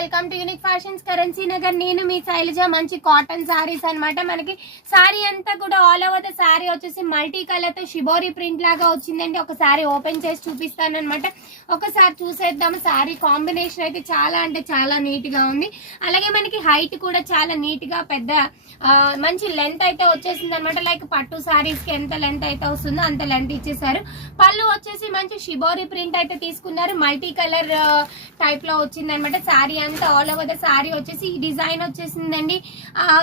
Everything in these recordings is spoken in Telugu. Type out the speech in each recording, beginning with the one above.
Welcome to unique fashions currency Nagar. నేను మీ శైలజ. మంచి కాటన్ సారీస్ అన్నమాట. మనకి సారీ అంతా కూడా ఆల్ ఓవర్ ద సారీ వచ్చేసి మల్టీ కలర్ తో షిబోరి ప్రింట్ లాగా వచ్చిందండి. ఒకసారి ఓపెన్ చేసి చూపిస్తాను అనమాట. ఒకసారి చూసేద్దాము. సారీ కాంబినేషన్ అయితే చాలా అంటే చాలా నీట్ గా ఉంది. అలాగే మనకి హైట్ కూడా చాలా నీట్ గా పెద్ద మంచి లెంత్ అయితే వచ్చేసింది అనమాట. లైక్ పట్టు సారీస్ కి ఎంత లెంత్ అయితే వస్తుందో అంత లెంత్ ఇచ్చేసారు. పళ్ళు వచ్చేసి మంచి షిబోరి ప్రింట్ అయితే తీసుకున్నారు. మల్టీ కలర్ టైప్ లో వచ్చింది అనమాట. సారీ అంతా ఆల్ ఓవర్ ద సారీ వచ్చేసి ఈ డిజైన్ వచ్చేసిందండి.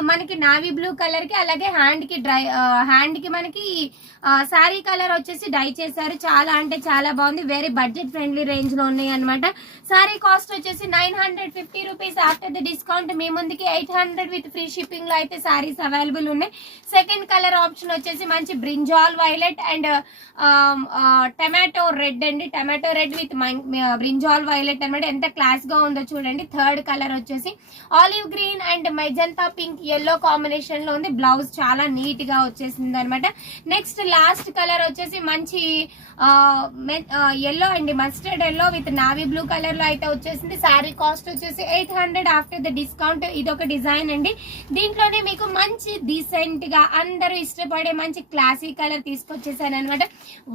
మనకి నావీ బ్లూ కలర్ కి అలాగే హ్యాండ్ కి మనకి సారీ కలర్ వచ్చేసి డై చేశారు. చాలా అంటే చాలా బాగుంది. వెరీ బడ్జెట్ ఫ్రెండ్లీ రేంజ్ లో ఉన్నాయి అనమాట. సారీ కాస్ట్ వచ్చేసి 950 రూపీస్. ఆఫ్టర్ ద డిస్కౌంట్ మీ ముందుకి 800 విత్ ఫ్రీ షిప్పింగ్ లో అయితే సారీస్ అవైలబుల్ ఉన్నాయి. సెకండ్ కలర్ ఆప్షన్ వచ్చేసి మంచి brinjal violet and tomato red అండి. Tomato red with brinjal violet అనమాట. ఎంత క్లాస్ గా ఉందో చూడండి. థర్డ్ కలర్ వచ్చేసి olive green and magenta pink yellow combination లో ఉంది. బ్లౌజ్ చాలా నీట్ గా వచ్చేసింది అనమాట. నెక్స్ట్ లాస్ట్ కలర్ వచ్చేసి మంచి ఎల్లో అండి. Mustard yellow with navy blue colour లో అయితే వచ్చేసింది. సారీ కాస్ట్ వచ్చేసి 800 ఆఫ్టర్ ద డిస్కౌంట్. ఇది ఒక డిజైన్ అండి. దీంట్లోనే మీకు మంచి డీసెంట్ గా అందరూ ఇష్టపడే మంచి క్లాసీ కలర్ తీసుకొచ్చేసాను అనమాట.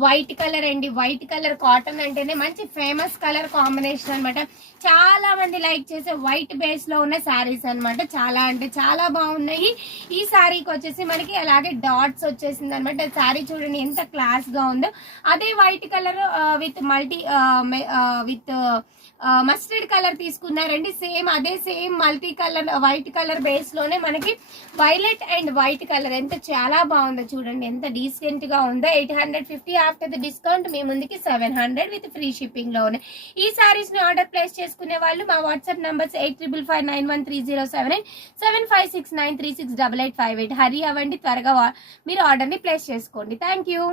వైట్ కలర్ అండి. వైట్ కలర్ కాటన్ అంటేనే మంచి ఫేమస్ కలర్ కాంబినేషన్ అనమాట. చాలా మంది లైక్ చేసే వైట్ బేస్ లో ఉన్న శారీస్ అనమాట. చాలా అంటే చాలా బాగున్నాయి. ఈ శారీకి వచ్చేసి మనకి అలాగే డాట్స్ వచ్చేసింది అనమాట. శారీ చూడండి ఎంత క్లాస్ గా ఉందో. అదే white colour with with mustard colour తీసుకున్నారండి. సేమ్ అదే same multi colour white colour base లోనే మనకి వైలెట్ అండ్ వైట్ కలర్ ఎంత చాలా బాగుందో చూడండి. ఎంత డీసెంట్ గా ఉందో. 850 ఆఫ్టర్ ద డిస్కౌంట్ మీ ముందుకి 700 విత్ ఫ్రీ షిప్పింగ్ లో ఉన్నాయి. ఈ సారీస్ ని ఆర్డర్ ప్లేస్ చేసుకునే వాళ్ళు మా వాట్సాప్ నంబర్స్ 8555913078 7569368858. హరి అవ్వండి, త్వరగా మీరు ఆర్డర్ ని ప్లేస్ చేసుకోండి. Thank you.